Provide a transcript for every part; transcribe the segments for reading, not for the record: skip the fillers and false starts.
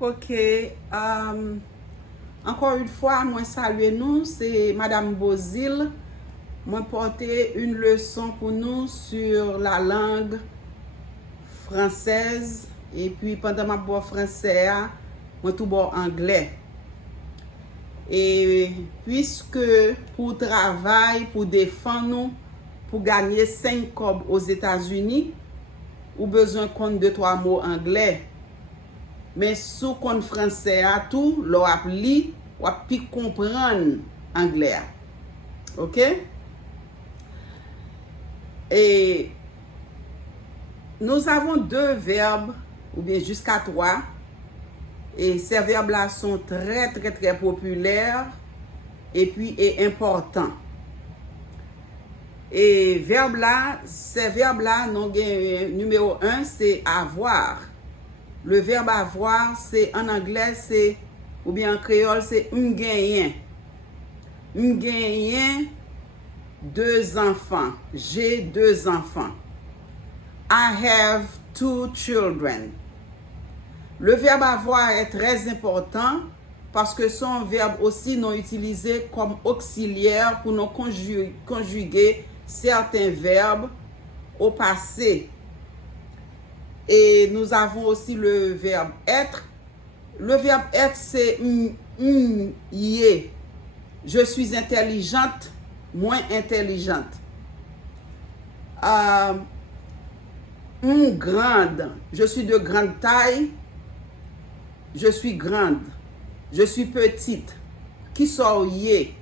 Ok. Encore une fois, moi saluer nous, c'est Madame Bozil. Moi porter une leçon pour nous sur la langue française. Et puis pendant ma boire français, moi tout bon anglais. Et puisque pour travail, pour défendre nous, pour gagner 5 cob aux États-Unis, ou besoin compte 2-3 mots anglais. Mais sous compte français à tout, l'on a li, ou a pi comprendre anglais. OK? Et nous avons 2 verbes, ou bien jusqu'à 3. Et ces verbes-là sont très populaires et puis importants. Et ces verbes-là, numéro 1, c'est avoir. Le verbe avoir, c'est en anglais, c'est, ou bien en créole, c'est m'genyen. M'genyen 2 enfants. J'ai 2 enfants. I have 2 children. Le verbe avoir est très important parce que son verbe aussi non utilisé comme auxiliaire pour nous conjuguer certains verbes au passé. Et nous avons aussi le verbe être. Le verbe être, c'est yé. Je suis intelligente, moins intelligente. Grande. Je suis de grande taille. Je suis grande. Je suis petite. Qui soyez?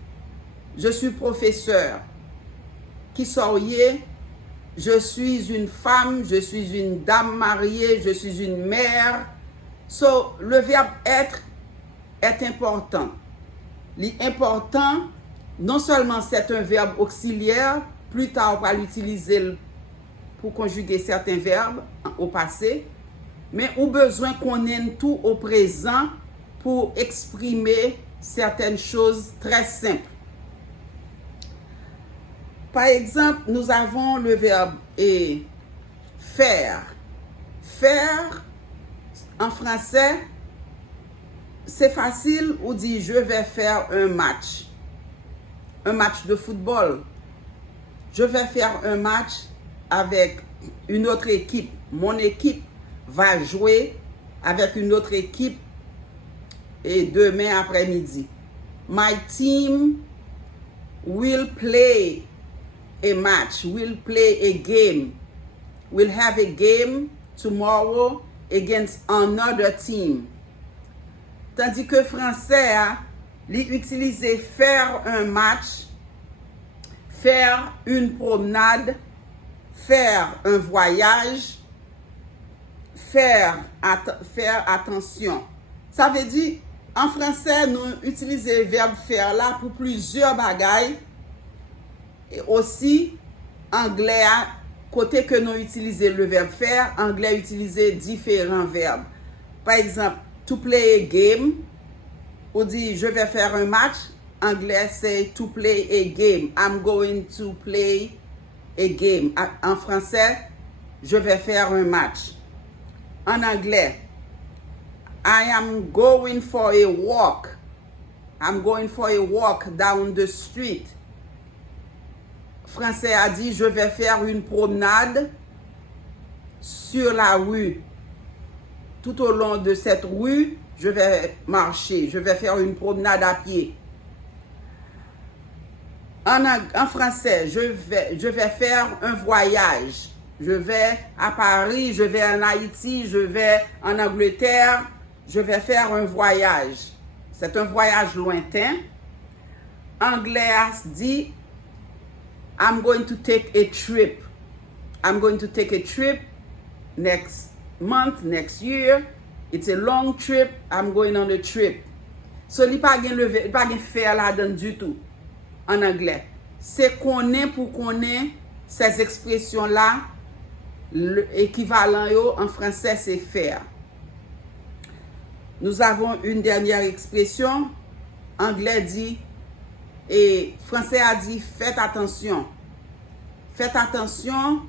Je suis professeur. Qui soyez? Je suis une femme, je suis une dame mariée, je suis une mère. So, le verbe être est important. L'important, non seulement c'est un verbe auxiliaire, plus tard on va l'utiliser pour conjuguer certains verbes au passé, mais on a besoin qu'on ait tout au présent pour exprimer certaines choses très simples. Par exemple, nous avons le verbe faire. Faire, en français, c'est facile, on dit je vais faire un match. Un match de football. Je vais faire un match avec une autre équipe. Mon équipe va jouer avec une autre équipe et demain après-midi. My team will play a match, will play a game. We'll have a game tomorrow against another team. Tandis que français, l'utiliser faire un match, faire une promenade, faire un voyage, faire attention. Ça veut dire, en français, nous utilisons le verbe faire là pour plusieurs bagailles. Et aussi, anglais, côté que nous utilisons le verbe faire, anglais utilisait différents verbes. Par exemple, to play a game, on dit je vais faire un match. Anglais, c'est to play a game. I'm going to play a game. En français, je vais faire un match. En anglais, I am going for a walk. I'm going for a walk down the street. Français a dit je vais faire une promenade sur la rue. Tout au long de cette rue, je vais marcher. Je vais faire une promenade à pied. En français, je vais faire un voyage. Je vais à Paris, je vais en Haïti, je vais en Angleterre. Je vais faire un voyage. C'est un voyage lointain. Anglais dit I'm going to take a trip. I'm going to take a trip next month, next year. It's a long trip. I'm going on a trip. So, il n'y a pas de faire là-dedans du tout en anglais. C'est connaître pour connaître ces expressions-là. L'équivalent en français, c'est faire. Nous avons une dernière expression. Anglais dit et français a dit faites attention. Faites attention,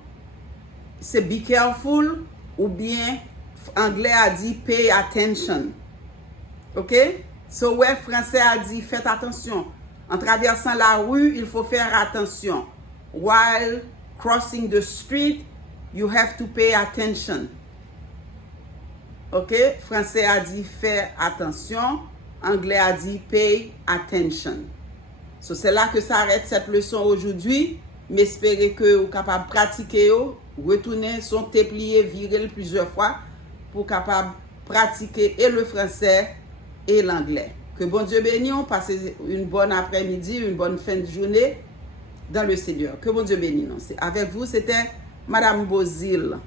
c'est be careful ou bien anglais a dit pay attention. OK? So, ouais, français a dit, faites attention. En traversant la rue, il faut faire attention. While crossing the street, you have to pay attention. OK? Français a dit, fais attention. Anglais a dit, pay attention. So, c'est là que s'arrête cette leçon aujourd'hui. M'espérer que vous êtes capable de pratiquer, retourner son plié, virer plusieurs fois pour capable pratiquer et le français et l'anglais. Que bon Dieu bénisse, passez une bonne après-midi, une bonne fin de journée dans le Seigneur. Que bon Dieu bénisse. Avec vous, c'était Madame Bozil.